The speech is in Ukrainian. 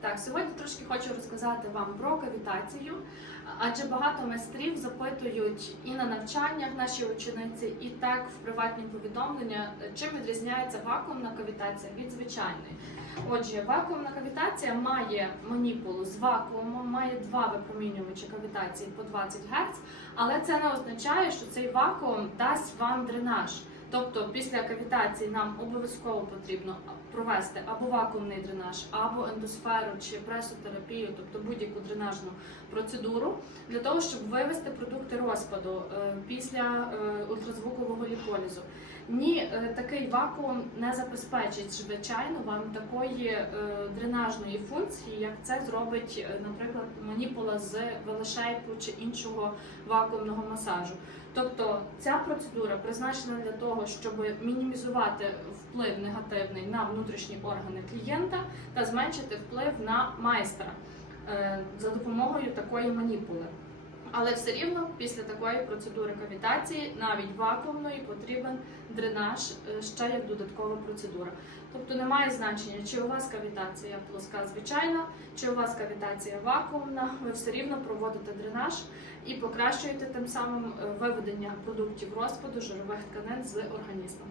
Так, сьогодні трошки хочу розказати вам про кавітацію, адже багато майстрів запитують і на навчаннях наші учениці, і так в приватні повідомлення, чим відрізняється вакуумна кавітація від звичайної. Отже, вакуумна кавітація має маніпулу з вакуумом, має два випромінювачі кавітації по 20 Гц, але це не означає, що цей вакуум дасть вам дренаж. Тобто після кавітації нам обов'язково потрібно провести або вакуумний дренаж, або ендосферу чи пресотерапію, тобто будь-яку дренажну процедуру, для того, щоб вивести продукти розпаду е, після е, ультразвукового. Ні, е, такий вакуум не забезпечить звичайно вам такої е, дренажної функції, як це зробить, е, наприклад, маніпула з велошейпу чи іншого вакуумного масажу. Тобто ця процедура призначена для того, щоб мінімізувати вплив негативний на внутрішні органи клієнта та зменшити вплив на майстра за допомогою такої маніпули. Але все рівно після такої процедури кавітації, навіть вакуумної, потрібен дренаж е, ще як додаткова процедура. Тобто немає значення, чи у вас кавітація плоска звичайна, чи у вас кавітація вакуумна, ви все рівно проводите дренаж і покращуєте тим самим е, виведення продуктів розпаду жирових тканин з організму.